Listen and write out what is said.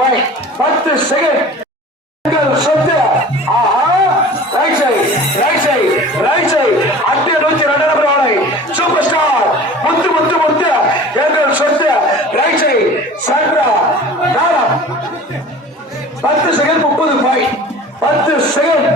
Point 10 second சொத்து. Right side அட்டிய 102 number ஆளை சூப்பர் ஸ்டார் முத்து முத்து முத்து எங்கள் சொத்து. ரைட் சைடு சண்ட்ரா 10 செகண்ட் 30 பாயிண்ட் 10 செகண்ட்